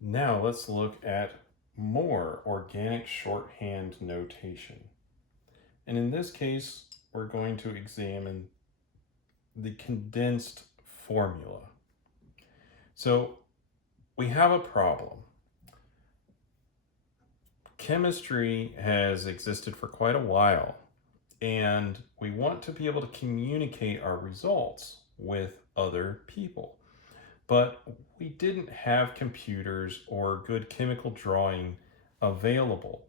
Now let's look at more organic shorthand notation. And in this case, we're going to examine the condensed formula. So we have a problem. Chemistry has existed for quite a while, and we want to be able to communicate our results with other people. But we didn't have computers or good chemical drawing available.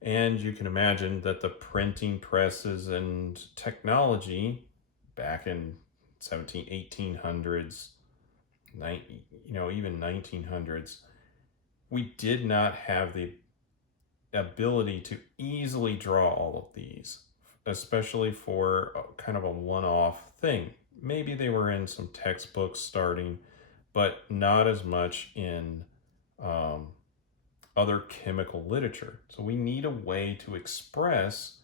And you can imagine that the printing presses and technology back in 1800s, even 1900s, we did not have the ability to easily draw all of these, especially for kind of a one-off thing. Maybe they were in some textbooks starting, but not as much in other chemical literature. So we need a way to express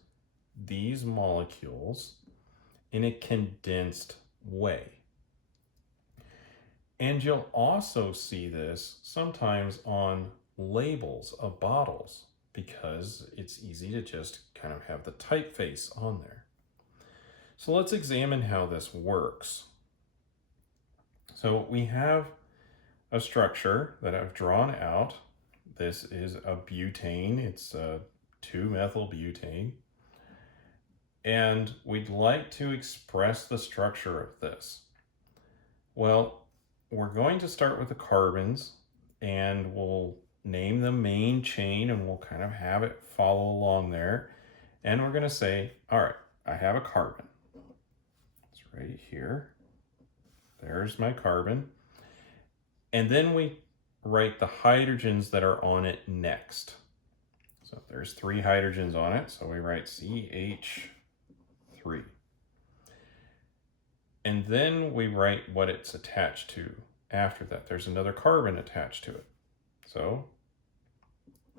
these molecules in a condensed way. And you'll also see this sometimes on labels of bottles because it's easy to just kind of have the typeface on there. So let's examine how this works. So we have a structure that I've drawn out. This is a butane. It's a 2-methylbutane. And we'd like to express the structure of this. Well, we're going to start with the carbons, and we'll name the main chain, and we'll kind of have it follow along there. And we're going to say, all right, I have a carbon. It's right here. There's my carbon. And then we write the hydrogens that are on it next. So there's 3 hydrogens on it, so we write CH3. And then we write what it's attached to after that. There's another carbon attached to it. So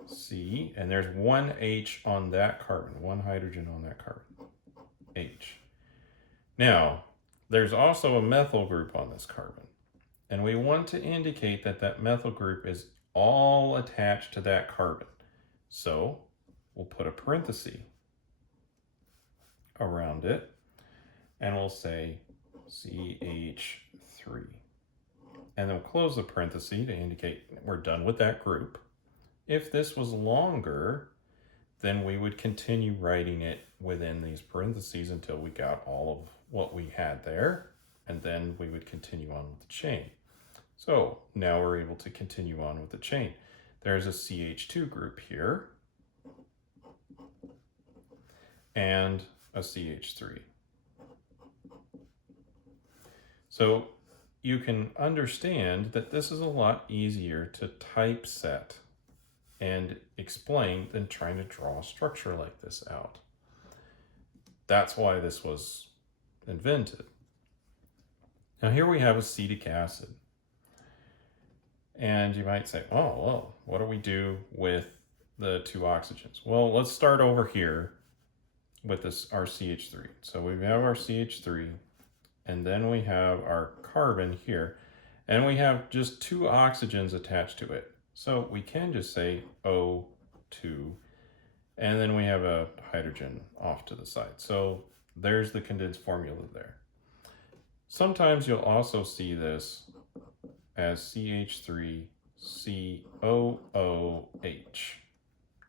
C, and there's 1 H on that carbon, 1 hydrogen on that carbon, H. Now, there's also a methyl group on this carbon. And we want to indicate that that methyl group is all attached to that carbon. So we'll put a parenthesis around it, and we'll say CH3. And then we'll close the parenthesis to indicate we're done with that group. If this was longer, then we would continue writing it within these parentheses until we got all of what we had there, and then we would continue on with the chain. So now we're able to continue on with the chain. There's a CH2 group here, and a CH3. So you can understand that this is a lot easier to typeset and explain than trying to draw a structure like this out. That's why this was invented. Now here we have acetic acid. And you might say, oh, well, what do we do with the 2 oxygens? Well, let's start over here with this, our CH3. So we have our CH3, and then we have our carbon here, and we have just 2 oxygens attached to it. So we can just say O2, and then we have a hydrogen off to the side. So there's the condensed formula there. Sometimes you'll also see this as CH3COOH.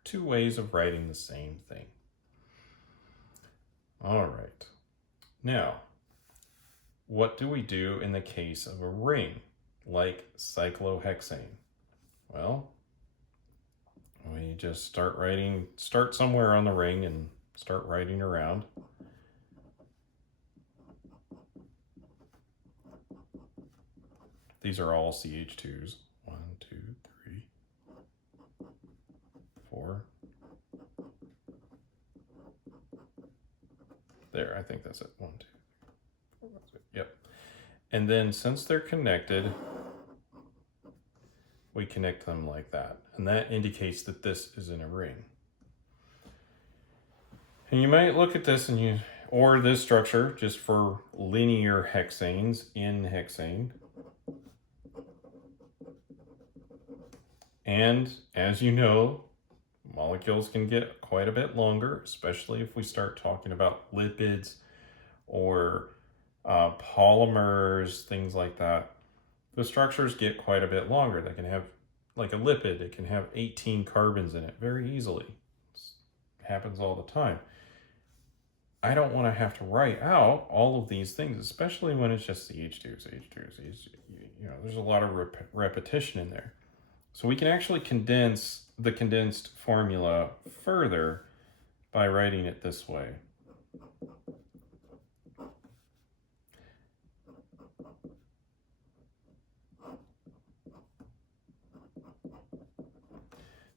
2 ways of writing the same thing. All right. Now, what do we do in the case of a ring, like cyclohexane? Well, we just start somewhere on the ring and start writing around. These are all CH2s. 1, 2, 3, 4. There, I think that's it. 1, 2, 3, 4. Yep. And then since they're connected, we connect them like that. And that indicates that this is in a ring. And you might look at this or this structure just for linear hexanes in hexane. And as you know, molecules can get quite a bit longer, especially if we start talking about lipids or polymers, things like that. The structures get quite a bit longer. They can have, like a lipid, it can have 18 carbons in it very easily. It happens all the time. I don't want to have to write out all of these things, especially when it's just CH2, CH2, CH2. You know, there's a lot of repetition in there. So we can actually condense the condensed formula further by writing it this way.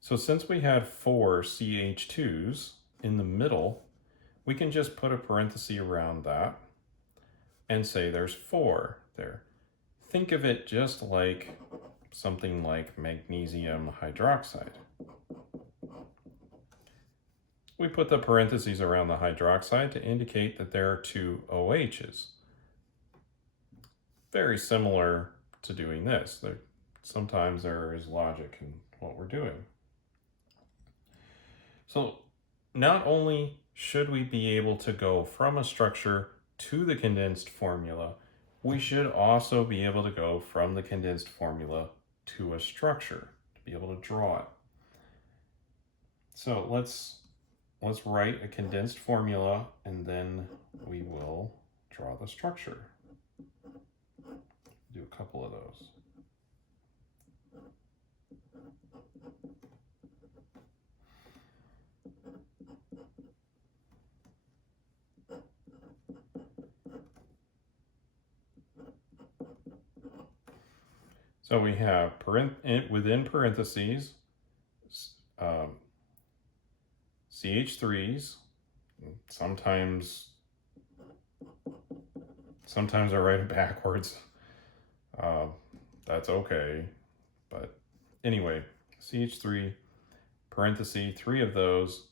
So since we had 4 CH2s in the middle, we can just put a parenthesis around that and say there's 4 there. Think of it just like something like magnesium hydroxide. We put the parentheses around the hydroxide to indicate that there are 2 OHs. Very similar to doing this. Sometimes there is logic in what we're doing. So not only should we be able to go from a structure to the condensed formula, we should also be able to go from the condensed formula to a structure, to be able to draw it. So let's write a condensed formula and then we will draw the structure. Do a couple of those. So we have within parentheses CH3s. Sometimes I write it backwards. That's okay. But anyway, CH3, parenthesis, 3 of those,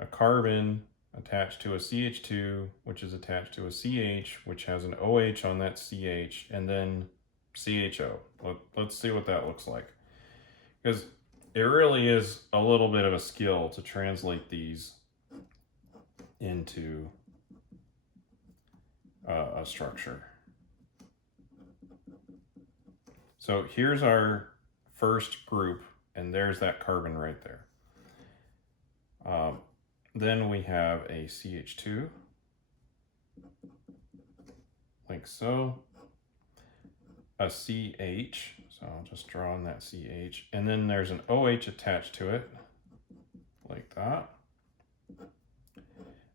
a carbon attached to a CH2, which is attached to a CH, which has an OH on that CH, and then CHO. Let's see what that looks like. Because it really is a little bit of a skill to translate these into a structure. So here's our first group, and there's that carbon right there. Then we have a CH2, like so, a CH, so I'll just draw on that CH, and then there's an OH attached to it, like that,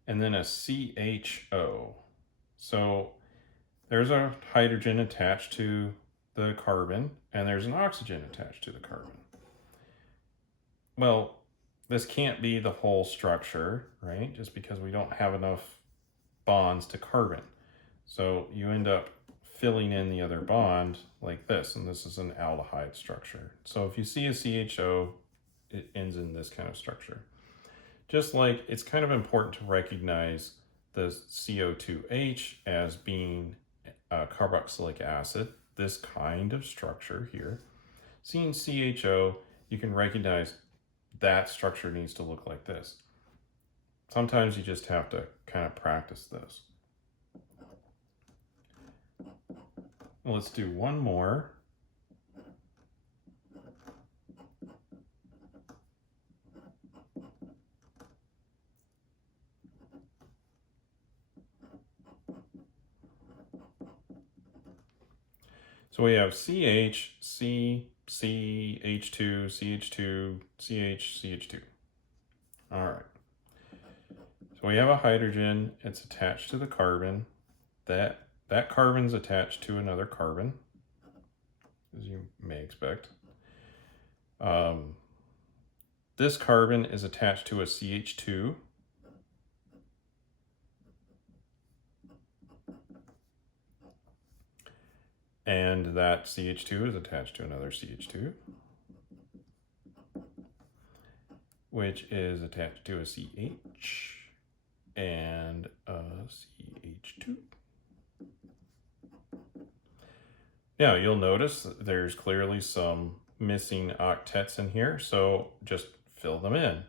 and then a CHO. So there's a hydrogen attached to the carbon, and there's an oxygen attached to the carbon. Well, this can't be the whole structure, right? Just because we don't have enough bonds to carbon. So you end up filling in the other bond like this, and this is an aldehyde structure. So if you see a CHO, it ends in this kind of structure. Just like it's kind of important to recognize the CO2H as being carboxylic acid, this kind of structure here. Seeing CHO, you can recognize that structure needs to look like this. Sometimes you just have to kind of practice this. Let's do one more. So we have CH, C, C, H2, CH2, CH, CH2. All right. So we have a hydrogen, it's attached to the carbon. That carbon's attached to another carbon, as you may expect. This carbon is attached to a CH2. And that CH2 is attached to another CH2, which is attached to a CH and a CH2. Now you'll notice there's clearly some missing octets in here, so just fill them in.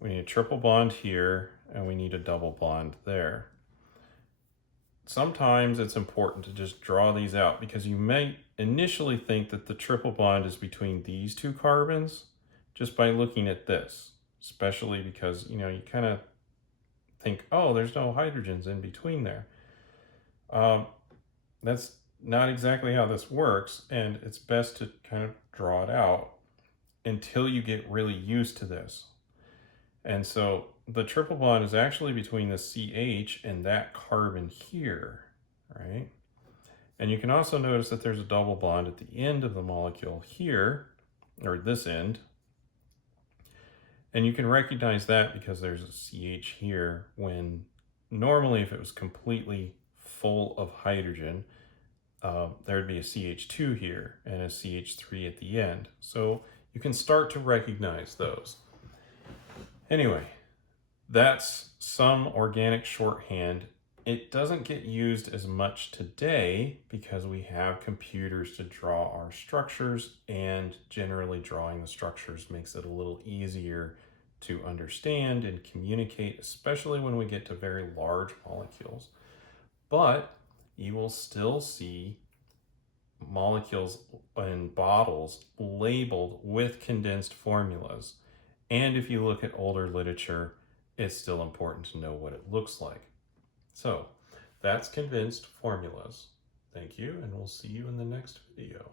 We need a triple bond here, and we need a double bond there. Sometimes it's important to just draw these out because you may initially think that the triple bond is between these two carbons just by looking at this, especially because, you kind of think, oh, there's no hydrogens in between there. That's not exactly how this works, and it's best to kind of draw it out until you get really used to this. And so the triple bond is actually between the CH and that carbon here, right? And you can also notice that there's a double bond at the end of the molecule here, or this end. And you can recognize that because there's a CH here when normally if it was completely full of hydrogen, there'd be a CH2 here and a CH3 at the end. So you can start to recognize those. Anyway, that's some organic shorthand. It doesn't get used as much today because we have computers to draw our structures, and generally drawing the structures makes it a little easier to understand and communicate, especially when we get to very large molecules. But you will still see molecules in bottles labeled with condensed formulas. And if you look at older literature, it's still important to know what it looks like. So that's condensed formulas. Thank you, and we'll see you in the next video.